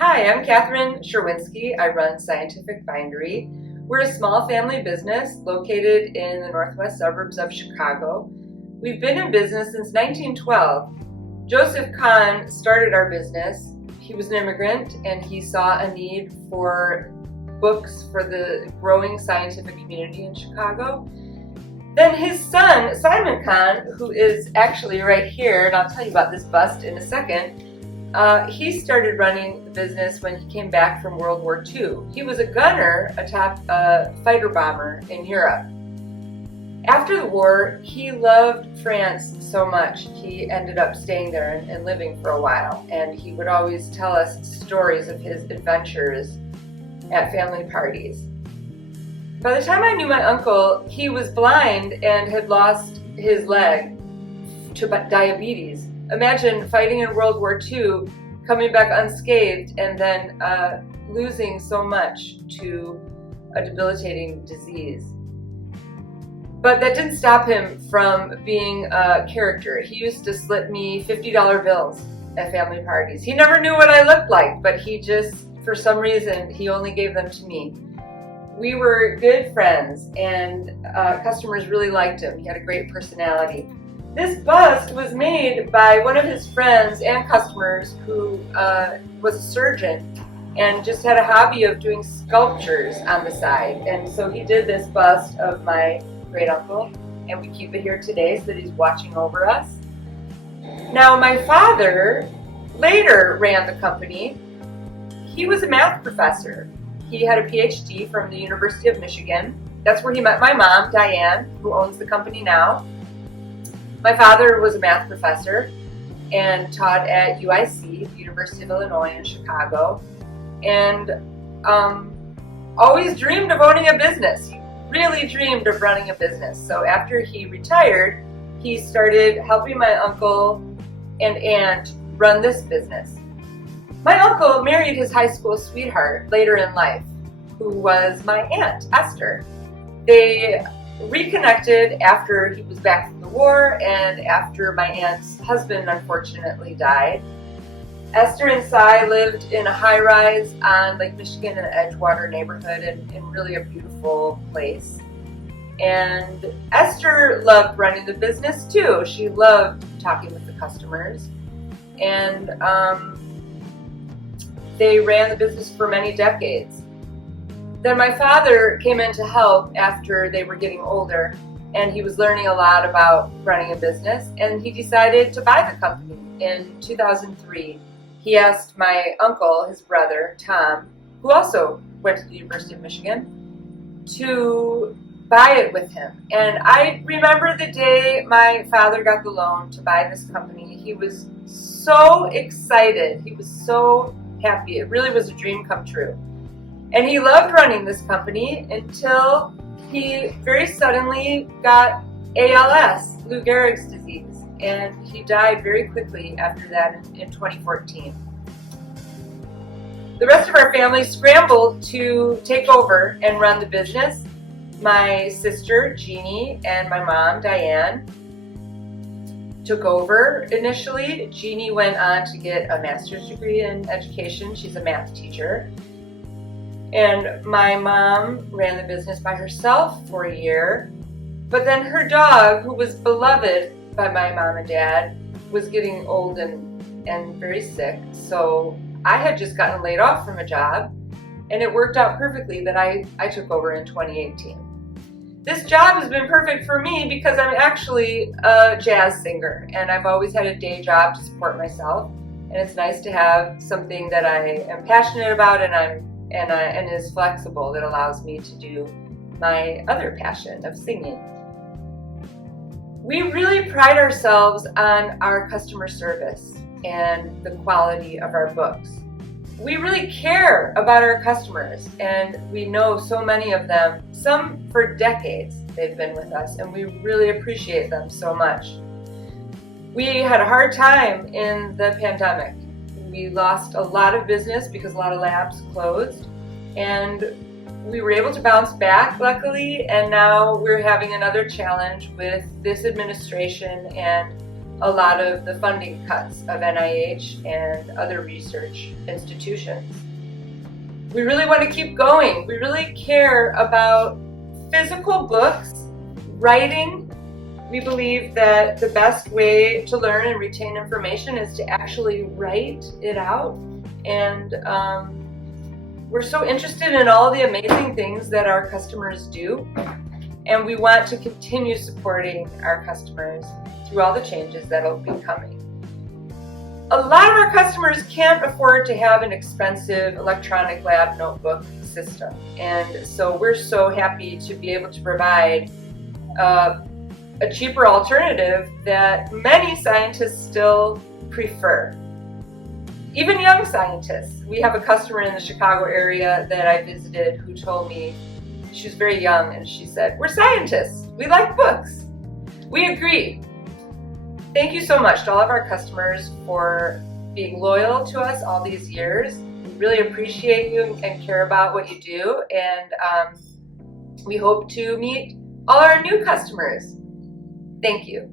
Hi, I'm Catherine Sherwinski. I run Scientific Bindery. We're a small family business located in the northwest suburbs of Chicago. We've been in business since 1912. Joseph Kahn started our business. He was an immigrant and he saw a need for books for the growing scientific community in Chicago. Then his son, Simon Kahn, who is actually right here, and I'll tell you about this bust in a second, he started running the business when he came back from World War II. He was a gunner atop a fighter bomber in Europe. After the war, he loved France so much, he ended up staying there and living for a while. And he would always tell us stories of his adventures at family parties. By the time I knew my uncle, he was blind and had lost his leg to diabetes. Imagine fighting in World War II, coming back unscathed, and then losing so much to a debilitating disease. But that didn't stop him from being a character. He used to slip me $50 bills at family parties. He never knew what I looked like, but he just, for some reason, he only gave them to me. We were good friends, and customers really liked him. He had a great personality. This bust was made by one of his friends and customers who was a surgeon and just had a hobby of doing sculptures on the side. And so he did this bust of my great uncle, and we keep it here today so that he's watching over us. Now, my father later ran the company. He was a math professor. He had a PhD from the University of Michigan. That's where he met my mom, Diane, who owns the company now. My father was a math professor and taught at UIC, the University of Illinois in Chicago, and always dreamed of owning a business. He really dreamed of running a business. So after he retired, he started helping my uncle and aunt run this business. My uncle married his high school sweetheart later in life, who was my aunt, Esther. They reconnected after he was back from the war and after my aunt's husband unfortunately died. Esther and Cy lived in a high-rise on Lake Michigan in the Edgewater neighborhood in really a beautiful place. And Esther loved running the business too. She loved talking with the customers. And they ran the business for many decades. Then my father came in to help after they were getting older, and he was learning a lot about running a business, and he decided to buy the company in 2003. He asked my uncle, his brother, Tom, who also went to the University of Michigan, to buy it with him. And I remember the day my father got the loan to buy this company. He was so excited. He was so happy. It really was a dream come true. And he loved running this company until he very suddenly got ALS, Lou Gehrig's disease, and he died very quickly after that in 2014. The rest of our family scrambled to take over and run the business. My sister, Jeannie, and my mom, Diane, took over initially. Jeannie went on to get a master's degree in education. She's a math teacher. And my mom ran the business by herself for a year. But then her dog, who was beloved by my mom and dad, was getting old and very sick. So I had just gotten laid off from a job, and it worked out perfectly that I took over in 2018. This job has been perfect for me because I'm actually a jazz singer, and I've always had a day job to support myself. And it's nice to have something that I am passionate about and is flexible, that allows me to do my other passion of singing. We really pride ourselves on our customer service and the quality of our books. We really care about our customers, and we know so many of them, some for decades they've been with us, and we really appreciate them so much. We had a hard time in the pandemic. We lost a lot of business because a lot of labs closed, and we were able to bounce back, luckily, and now we're having another challenge with this administration and a lot of the funding cuts of NIH and other research institutions. We really want to keep going. We really care about physical books, writing. We believe that the best way to learn and retain information is to actually write it out. And we're so interested in all the amazing things that our customers do. And we want to continue supporting our customers through all the changes that will be coming. A lot of our customers can't afford to have an expensive electronic lab notebook system. And so we're so happy to be able to provide a cheaper alternative that many scientists still prefer. Even young scientists. We have a customer in the Chicago area that I visited who told me, she was very young, and she said, "We're scientists. We like books." We agree. Thank you so much to all of our customers for being loyal to us all these years. We really appreciate you and care about what you do, and we hope to meet all our new customers. Thank you.